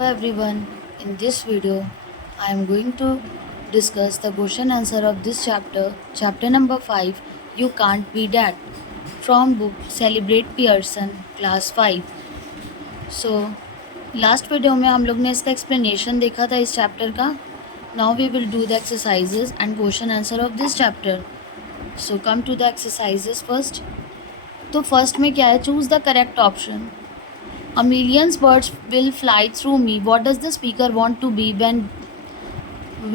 Hello everyone, in this video I am going to discuss the question answer of this chapter number 5, You Can't Be That, from book Celebrate Pearson, class 5. So, last video में हम लोग ने इसका explanation देखा था इस chapter का. Now we will do the exercises and question answer of this chapter. So come to the exercises first. तो फर्स्ट में क्या है, choose the correct option. A million birds will fly through me. What does the speaker want to be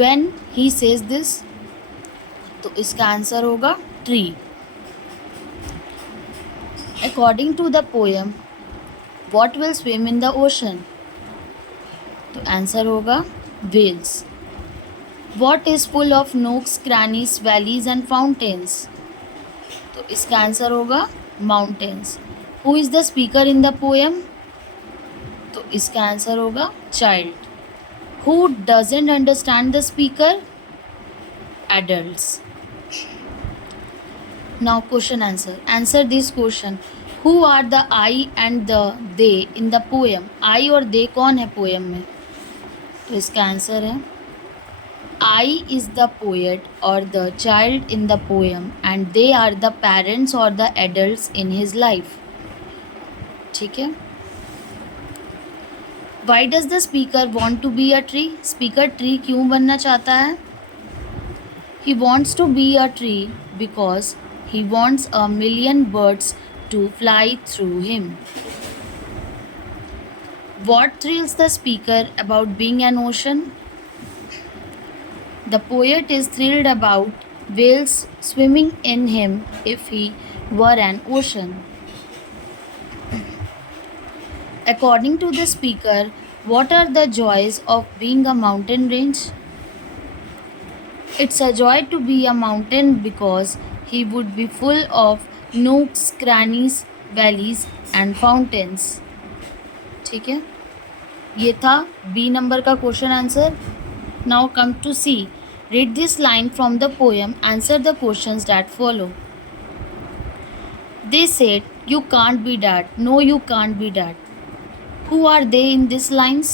when he says this? तो इसका answer होगा tree. According to the poem, what will swim in the ocean? तो answer होगा whales. What is full of nooks, crannies, valleys and fountains? तो इसका answer होगा mountains. Who is the speaker in the poem? तो इसका answer होगा child. Who doesn't understand the speaker? Adults. Now question answer this question. Who are the I and the they in the poem? I और they कौन है poem में? तो इसका answer है आई इज द पोएट और the child in the poem and they are the parents और the adults in his life. ठीक है. Why does the speaker want to be a tree? Speaker tree क्यों बनना चाहता है? He wants to be a tree because he wants a million birds to fly through him. What thrills the speaker about being an ocean? The poet is thrilled about whales swimming in him if he were an ocean. According to the speaker, what are the joys of being a mountain range? It's a joy to be a mountain because he would be full of nooks, crannies, valleys and fountains. ठीक है, ये था B number का question answer. Now come to C. Read this line from the poem. Answer the questions that follow. They said, "You can't be that." No, you can't be that. Who are they in these lines?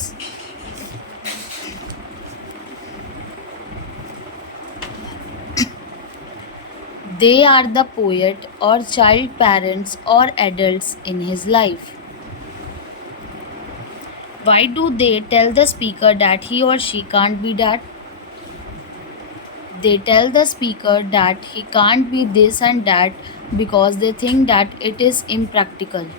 They are the poet or child parents or adults in his life. Why do they tell the speaker that he or she can't be that? They tell the speaker that he can't be this and that because they think that it is impractical.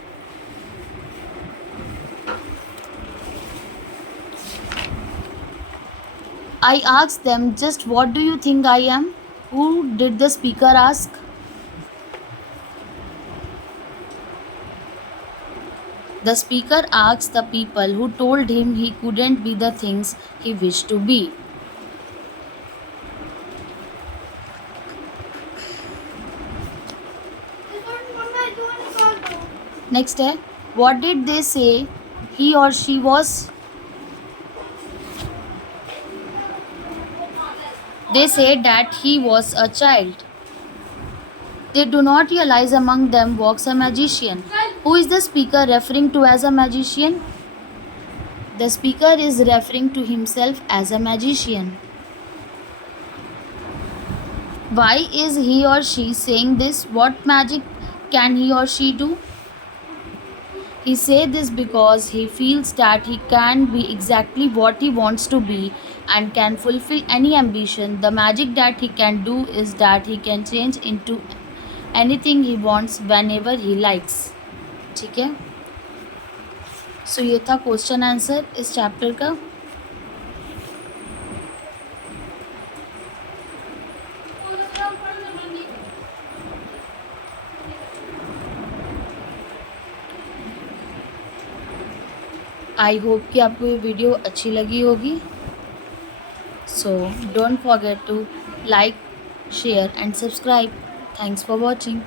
I asked them, just what do you think I am? Who did the speaker ask? The speaker asked the people who told him he couldn't be the things he wished to be. Next है, what did they say he or she was? They said that he was a child. They do not realize among them walks a magician. Who is the speaker referring to as a magician? The speaker is referring to himself as a magician. Why is he or she saying this? What magic can he or she do? He says this because he feels that he can be exactly what he wants to be and can fulfill any ambition. The magic that he can do is that he can change into anything he wants whenever he likes. ठीक है. सो ये था question answer इस chapter का. I hope कि आपको ये video अच्छी लगी होगी. So don't forget to like, share and subscribe. Thanks for watching.